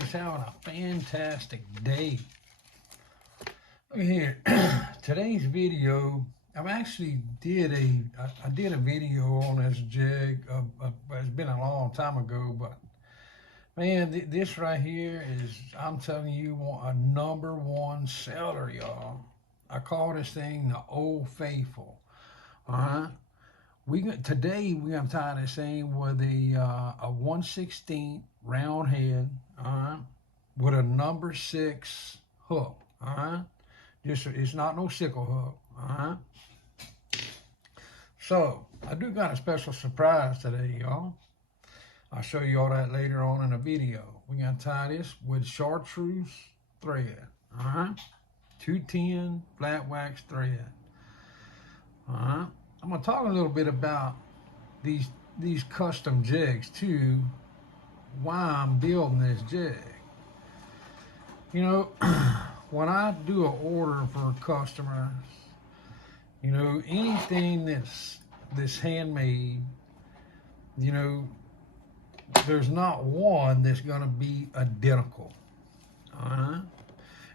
everybody's having a fantastic day. Look here. Today's video, I did a video on this jig. It's been a long time ago, but man, this right here is, I'm telling you, a #1 seller, y'all. I call this thing the Old Faithful. All right. Today we're gonna tie this thing with a 1/16 round head, all right, with a number 6 hook, all right. It's not no sickle hook, all right. So I do got a special surprise today, y'all. I'll show you all that later on in the video. We're gonna tie this with chartreuse thread, all right, 210 flat wax thread, all right. I'm gonna talk a little bit about these custom jigs too, why I'm building this jig. You know, when I do an order for customers, you know, anything that's handmade, you know, there's not one that's gonna be identical. Alright?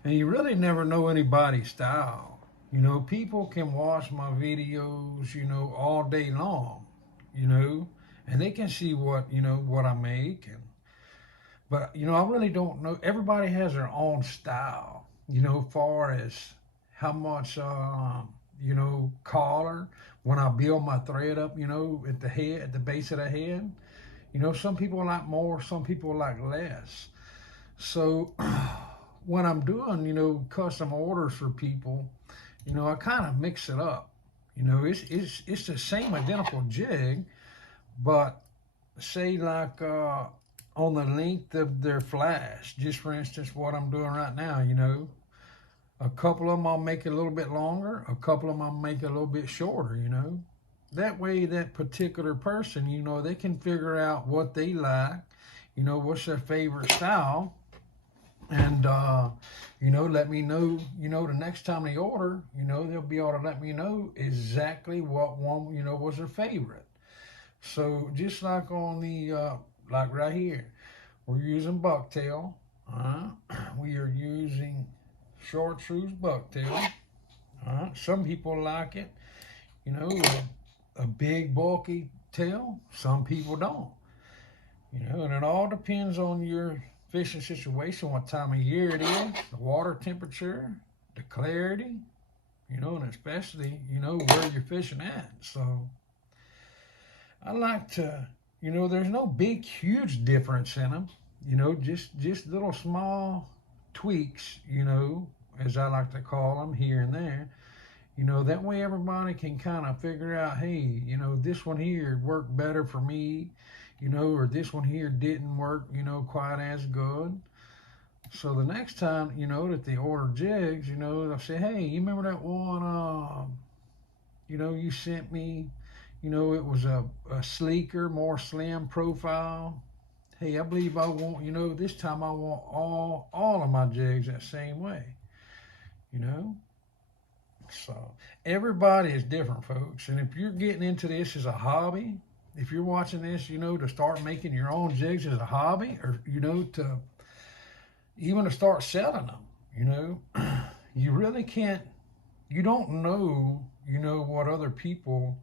And you really never know anybody's style. You know, people can watch my videos, you know, all day long, you know, and they can see what I make. But, you know, I really don't know. Everybody has their own style, you know, far as how much, you know, collar, when I build my thread up, you know, at the base of the head. You know, some people like more, some people like less. So when I'm doing, you know, custom orders for people, you know, I kind of mix it up. You know, it's the same identical jig, but say like on the length of their flash, just for instance, what I'm doing right now, you know, a couple of them I'll make it a little bit longer, a couple of them I'll make it a little bit shorter, you know. That way that particular person, you know, they can figure out what they like, you know, what's their favorite style. And, you know, let me know, you know, the next time they order, you know, they'll be able to let me know exactly what one, you know, was their favorite. So just like on the, like right here, we're using bucktail. We are using chartreuse bucktail. Some people like it, you know, a big bulky tail. Some people don't. You know, and it all depends on your fishing situation, what time of year it is, the water temperature, the clarity, you know, and especially, you know, where you're fishing at. So I like to, you know, there's no big, huge difference in them, you know, just little small tweaks, you know, as I like to call them, here and there. You know, that way everybody can kind of figure out, hey, you know, this one here worked better for me, you know, or this one here didn't work, you know, quite as good. So the next time, you know, that they order jigs, you know, they'll say, hey, you remember that one, you know, you sent me, you know, it was a sleeker, more slim profile. Hey, I believe I want, you know, this time I want all of my jigs that same way, you know. So everybody is different, folks. And if you're getting into this as a hobby, if you're watching this, you know, to start making your own jigs as a hobby, or, you know, to even to start selling them, you know, you really can't, you don't know, you know, what other people,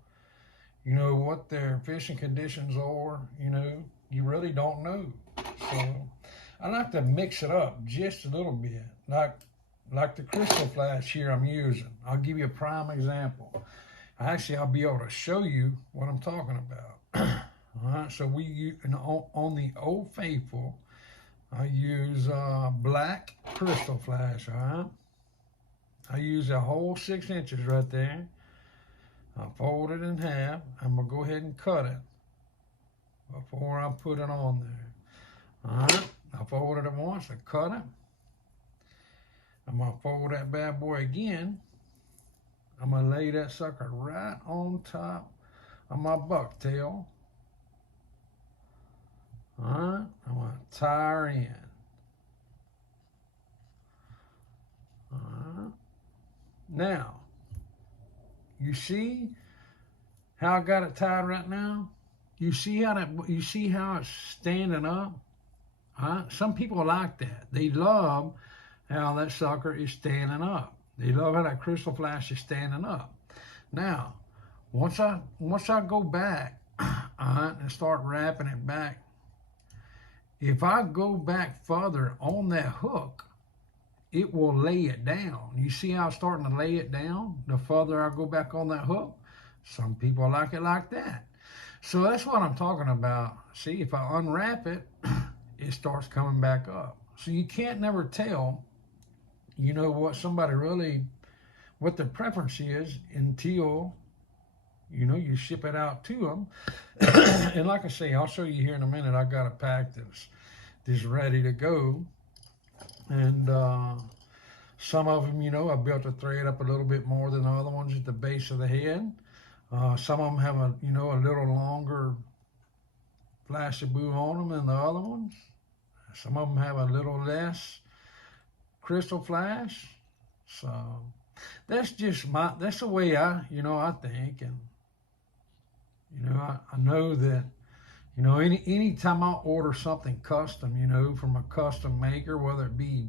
you know, what their fishing conditions are, you know, you really don't know. So I like to mix it up just a little bit, like the crystal flash here I'm using. I'll give you a prime example. Actually, I'll be able to show you what I'm talking about. All right, so on the Old Faithful, I use black crystal flash. All right, I use a whole 6 inches right there. I fold it in half. I'm gonna go ahead and cut it before I put it on there. All right, I folded it once. I cut it. I'm gonna fold that bad boy again. I'm gonna lay that sucker right on top of my bucktail. All right, I'm gonna tie her in. All right. Now, you see how I got it tied right now? You see how it's standing up? Some people like that. They love how that sucker is standing up. They love how that crystal flash is standing up. Now, once I go back and start wrapping it back, if I go back further on that hook, it will lay it down. You see how it's starting to lay it down? The further I go back on that hook, some people like it like that. So that's what I'm talking about. See, if I unwrap it, it starts coming back up. So you can't never tell, you know, what their preference is until, you know, you ship it out to them. And like I say, I'll show you here in a minute. I got a pack that's ready to go. And some of them, you know, I built the thread up a little bit more than the other ones at the base of the head. Some of them have a little longer flashy boo on them than the other ones. Some of them have a little less crystal flash. So that's the way I think. And, you know, I know that, you know, anytime I order something custom, you know, from a custom maker, whether it be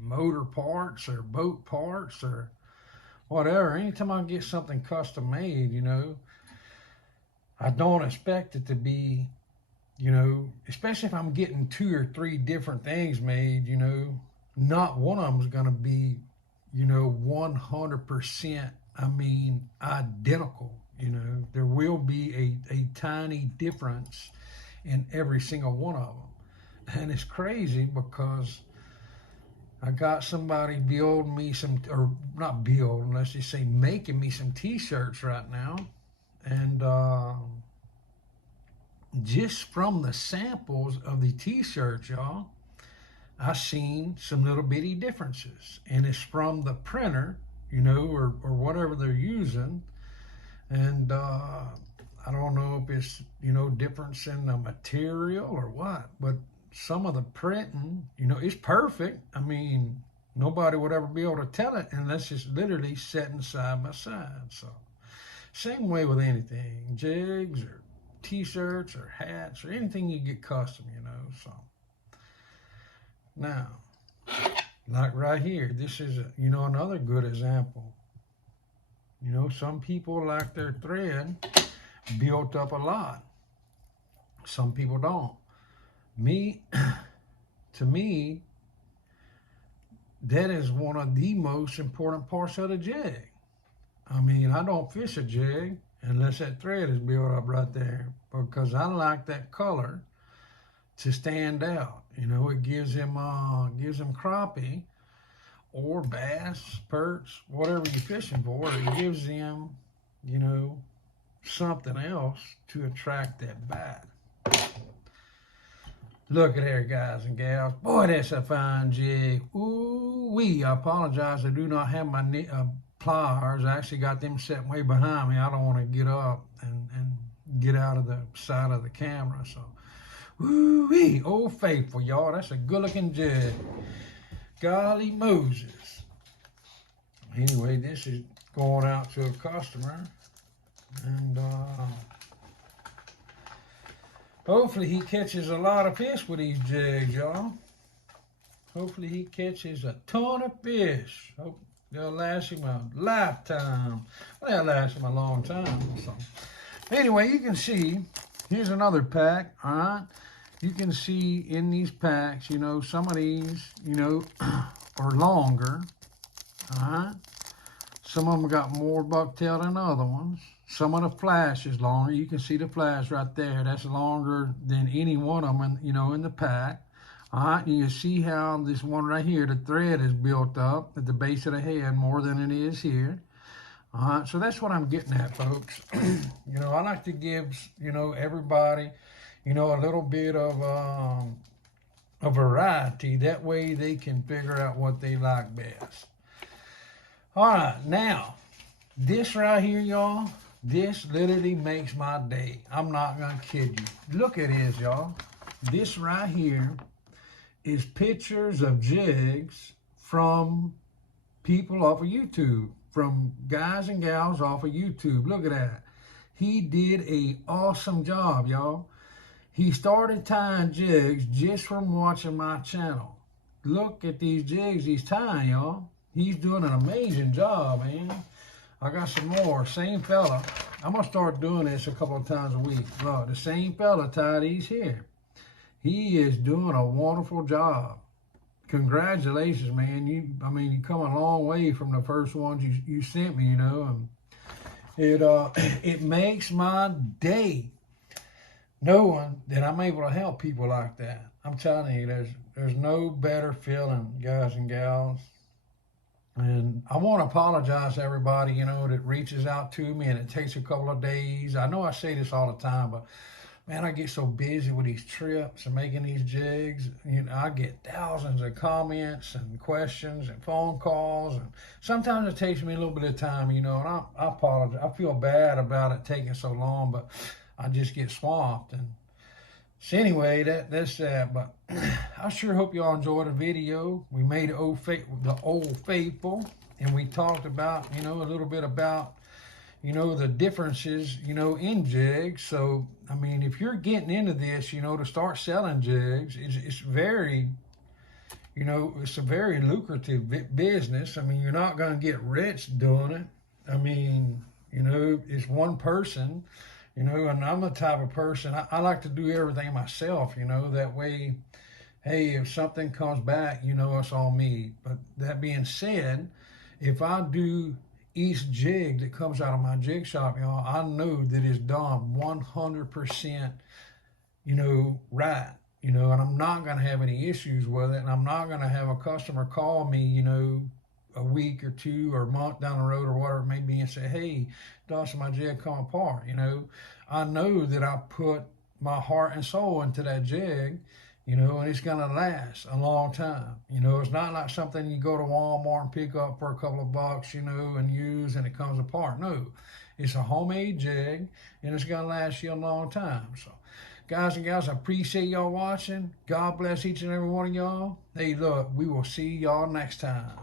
motor parts or boat parts or whatever, anytime I get something custom made, you know, I don't expect it to be, you know, especially if I'm getting 2 or 3 different things made, you know, not one of them is going to be, you know, 100%, identical. You know, there will be a tiny difference in every single one of them. And it's crazy because I got somebody building me some, or not build, let's just say making me some t-shirts right now. And just from the samples of the t-shirts, y'all, I seen some little bitty differences. And it's from the printer, you know, or whatever they're using. And I don't know if it's, you know, difference in the material or what, but some of the printing, you know, it's perfect. I mean, nobody would ever be able to tell it unless it's literally sitting side by side. So same way with anything, jigs or t-shirts or hats or anything you get custom, you know. So now, like right here, this is, you know, another good example. You know, some people like their thread built up a lot. Some people don't. To me, that is one of the most important parts of the jig. I mean, I don't fish a jig unless that thread is built up right there, because I like that color to stand out. You know, it gives him crappie or bass, perch, whatever you're fishing for. It gives them, you know, something else to attract that bite. Look at there, guys and gals. Boy, that's a fine jig. Ooh-wee. I apologize. I do not have my pliers. I actually got them set way behind me. I don't want to get up and get out of the side of the camera. So, ooh-wee. Old Faithful, y'all. That's a good-looking jig. Golly Moses. Anyway, this is going out to a customer. And hopefully he catches a lot of fish with these jigs, y'all. Hopefully he catches a ton of fish. Hope they'll last him a lifetime. Well, they'll last him a long time. So anyway, you can see, here's another pack, all right? You can see in these packs, you know, some of these, you know, are longer, all right? Some of them got more bucktail than other ones. Some of the flash is longer. You can see the flash right there. That's longer than any one of them, you know, in the pack. All right, you can see how this one right here, the thread is built up at the base of the head more than it is here. All right, so that's what I'm getting at, folks. You know, I like to give, you know, everybody, you know, a little bit of a variety. That way they can figure out what they like best. All right, now, this right here, y'all, this literally makes my day. I'm not going to kid you. Look at this, y'all. This right here is pictures of jigs from people off of YouTube, from guys and gals off of YouTube. Look at that. He did an awesome job, y'all. He started tying jigs just from watching my channel. Look at these jigs he's tying, y'all. He's doing an amazing job, man. I got some more. Same fella. I'm going to start doing this a couple of times a week. Look, the same fella tied these here. He is doing a wonderful job. Congratulations, man. You come a long way from the first ones you sent me, you know. And it makes my day knowing that I'm able to help people like that. I'm telling you, there's no better feeling, guys and gals. And I want to apologize to everybody, you know, that reaches out to me and it takes a couple of days. I know I say this all the time, but man, I get so busy with these trips and making these jigs. You know, I get thousands of comments and questions and phone calls. And sometimes it takes me a little bit of time, you know, and I apologize. I feel bad about it taking so long, but I just get swamped. And so anyway, that's that. But I sure hope y'all enjoyed the video. We made the Old Faithful, and we talked about, you know, a little bit about, you know, the differences, you know, in jigs. So, I mean, if you're getting into this, you know, to start selling jigs, it's very, you know, it's a very lucrative business. I mean, you're not going to get rich doing it. I mean, you know, it's one person. You know, and I'm the type of person, I like to do everything myself, you know, that way, hey, if something comes back, you know, it's on me. But that being said, if I do each jig that comes out of my jig shop, y'all, I know that it's done 100%, you know, right, you know, and I'm not going to have any issues with it, and I'm not going to have a customer call me, you know, a week or two or a month down the road or whatever it may be and say, hey, Dawson, my jig come apart. You know, I know that I put my heart and soul into that jig, you know, and it's going to last a long time. You know, it's not like something you go to Walmart and pick up for a couple of bucks, you know, and use and it comes apart. No, it's a homemade jig and it's going to last you a long time. So, guys and gals, I appreciate y'all watching. God bless each and every one of y'all. Hey, look, we will see y'all next time.